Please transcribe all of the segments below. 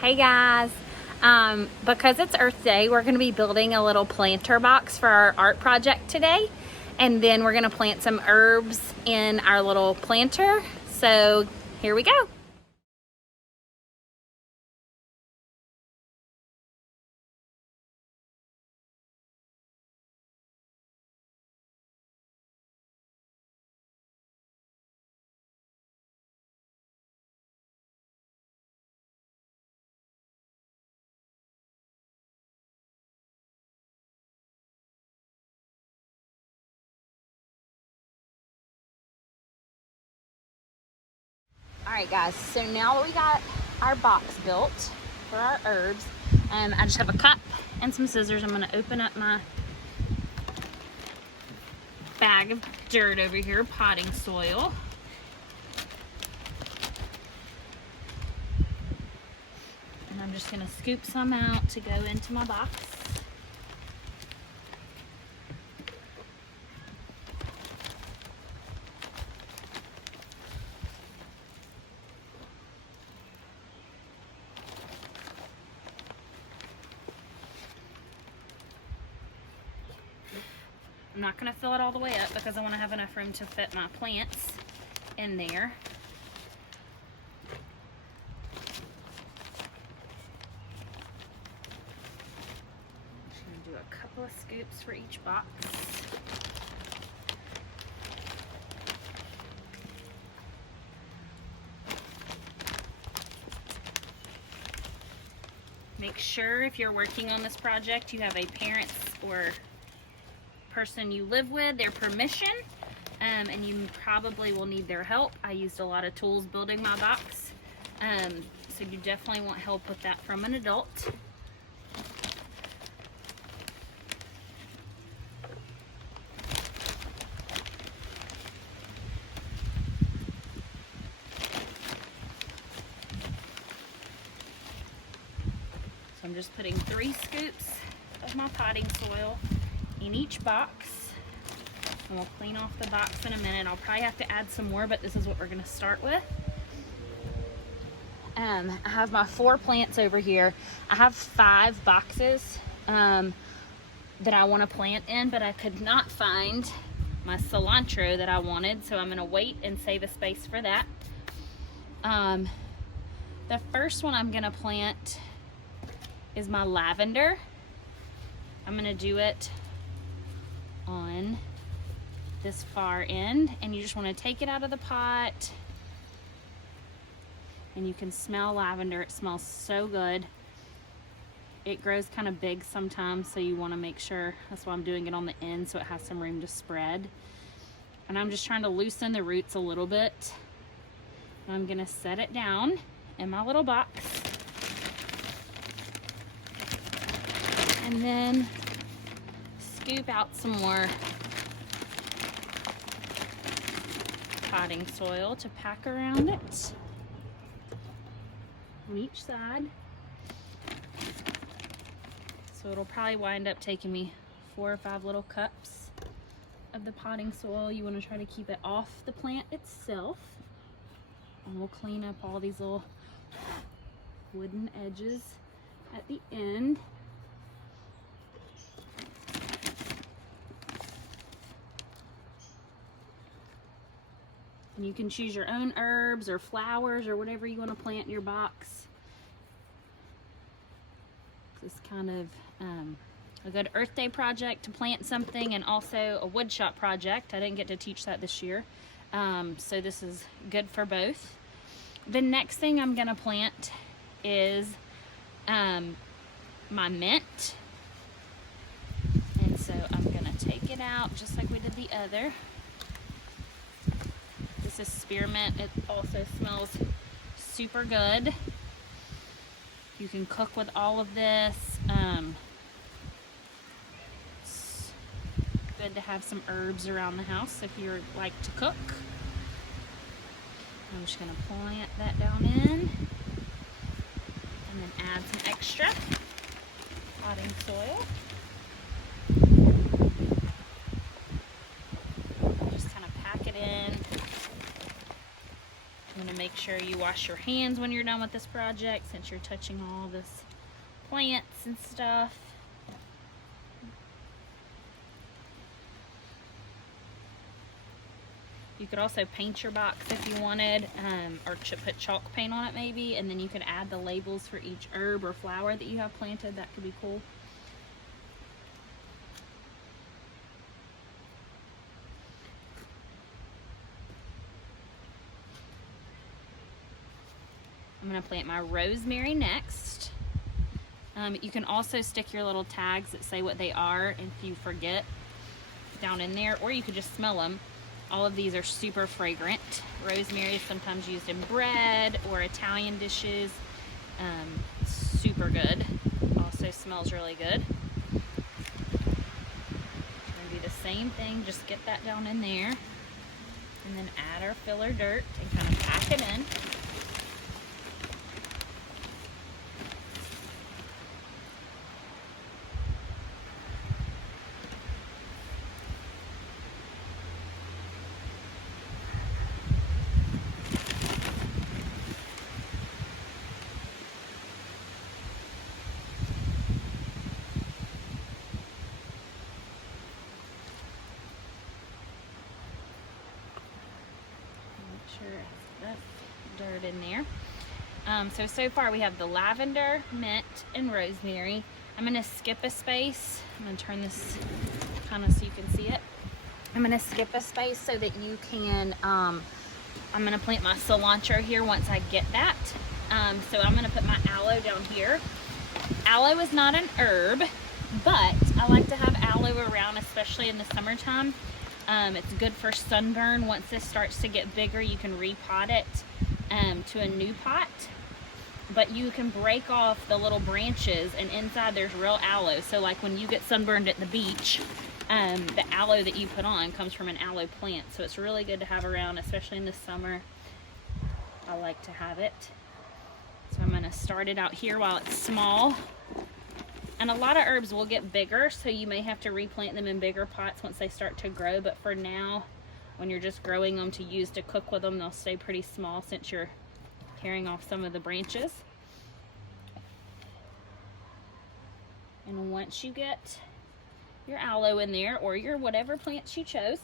Hey guys, because it's Earth Day, we're going to be building a little planter box for our art project today, and then we're going to plant some herbs in our little planter. So here we go. All right guys, so now that we got our box built for our herbs, I just have a cup and some scissors. I'm going to open up my bag of dirt over here, potting soil. And I'm just going to scoop some out to go into my box. I'm not going to fill it all the way up because I want to have enough room to fit my plants in there. I'm just going to do a couple of scoops for each box. Make sure if you're working on this project you have a parent's or person you live with, their permission, and you probably will need their help. I used a lot of tools building my box, so you definitely want help with that from an adult. So I'm just putting 3 scoops of my potting soil in each box, and we'll clean off the box in a minute. I'll probably have to add some more, but this is what we're going to start with. I have my 4 plants over here. I have 5 boxes that I want to plant in, but I could not find my cilantro that I wanted, so I'm going to wait and save a space for that. The first one I'm going to plant is my lavender. I'm going to do it on this far end, and you just want to take it out of the pot, and you can smell lavender. It smells so good. It grows kind of big sometimes, so you want to make sure. That's why I'm doing it on the end, so it has some room to spread. And I'm just trying to loosen the roots a little bit. And I'm gonna set it down in my little box, and then scoop out some more potting soil to pack around it on each side. So it'll probably wind up taking me 4 or 5 little cups of the potting soil. You want to try to keep it off the plant itself. And we'll clean up all these little wooden edges at the end. And you can choose your own herbs or flowers or whatever you want to plant in your box. This is kind of a good Earth Day project to plant something, and also a woodshop project. I didn't get to teach that this year, so this is good for both. The next thing I'm gonna plant is my mint, and so I'm gonna take it out just like we did the other. This is spearmint. It also smells super good. You can cook with all of this. It's good to have some herbs around the house if you like to cook. I'm just going to plant that down in, and then add some extra potting soil. Just kind of pack it in. I'm going to make make sure you wash your hands when you're done with this project, since you're touching all this plants and stuff. You could also paint your box if you wanted, or put chalk paint on it maybe, and then you could add the labels for each herb or flower that you have planted. That could be cool. I'm gonna plant my rosemary next. You can also stick your little tags that say what they are if you forget down in there, or you could just smell them. All of these are super fragrant. Rosemary is sometimes used in bread or Italian dishes. Super good. Also smells really good. We're gonna do the same thing, just get that down in there, and then add our filler dirt and kind of pack it in. Dirt in there. So far we have the lavender, mint, and rosemary. I'm going to skip a space. I'm going to turn this kind of so you can see it. I'm going to skip a space so that you can, I'm going to plant my cilantro here once I get that. So I'm going to put my aloe down here. Aloe is not an herb, but I like to have aloe around, especially in the summertime. It's good for sunburn. Once this starts to get bigger, you can repot it to a new pot, but you can break off the little branches, and inside there's real aloe. So like when you get sunburned at the beach, the aloe that you put on comes from an aloe plant. So it's really good to have around, especially in the summer. I like to have it. So I'm going to start it out here while it's small. And a lot of herbs will get bigger, so you may have to replant them in bigger pots once they start to grow. But for now, when you're just growing them to use to cook with them, they'll stay pretty small since you're tearing off some of the branches. And once you get your aloe in there, or your whatever plants you chose,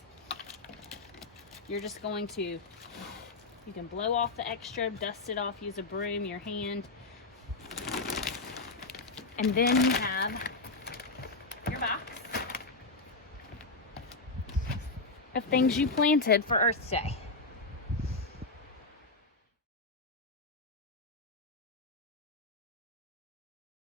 you're just going to, you can blow off the extra, dust it off, use a broom, your hand. And then you have your box of things you planted for Earth Day.